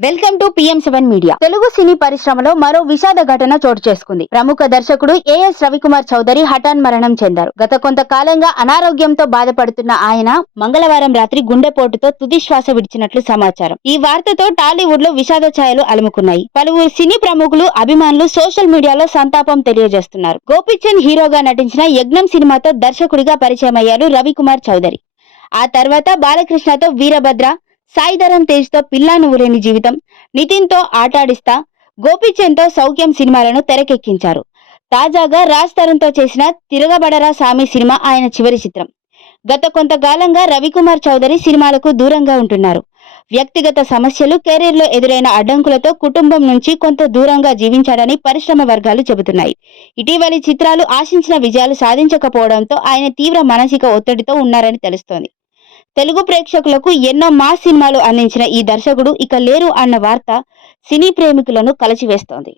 Welcome to PM seven media. Telugu cine పరిశ్రమలో మరో విషాద ఘటన చోటు చేసుకుంది. ప్రముఖ దర్శకుడు ఏఎస్ రవికుమార్ చౌదరి హఠాన్ మరణం చెందారు. గత కొంతకాలంగా అనారోగ్యంతో బాధపడుతున్న ఆయన మంగళవారం రాత్రి గుండెపోటుతో తుది శ్వాస విడిచినట్లు సమాచారం. ఈ వార్తతో టాలీవుడ్లో విషాద ఛాయలు అలుముకున్నాయి. పలువురు సినీ ప్రముఖులు అభిమానులు సోషల్ మీడియాలో సంతాపం తెలియజేస్తున్నారు. గోపిచంద్ హీరోగా నటించిన యజ్ఞం సినిమాతో దర్శకుడిగా పరిచయమయ్యారు రవికుమార్ చౌదరి. ఆ తర్వాత బాలకృష్ణతో వీరభద్ర సాయిధరం తేజ్తో పిల్లా నువ్వు లేని జీవితం. నితిన్తో ఆటాడిస్తా. గోపీచంద్తో సౌఖ్యం సినిమాలను తెరకెక్కించారు. తాజాగా రాజ్ తరుణ్తో చేసిన తిరగబడరా సామి సినిమా ఆయన చివరి చిత్రం. గత కొంతకాలంగా రవికుమార్ చౌదరి సినిమాలకు దూరంగా ఉంటున్నారు. వ్యక్తిగత సమస్యలు కెరీర్లో ఎదురైన అడ్డంకులతో కుటుంబం నుంచి కొంత దూరంగా జీవించాడని పరిశ్రమ వర్గాలు చెబుతున్నాయి. ఇటీవలి చిత్రాలు ఆశించిన విజయాలు సాధించకపోవడంతో ఆయన తీవ్ర మానసిక ఒత్తిడితో ఉన్నారని తెలుస్తోంది. తెలుగు ప్రేక్షకులకు ఎన్నో మాస్ సినిమాలు అందించిన ఈ దర్శకుడు ఇక లేరు అన్న వార్త సినీ ప్రేమికులను కలచివేస్తోంది.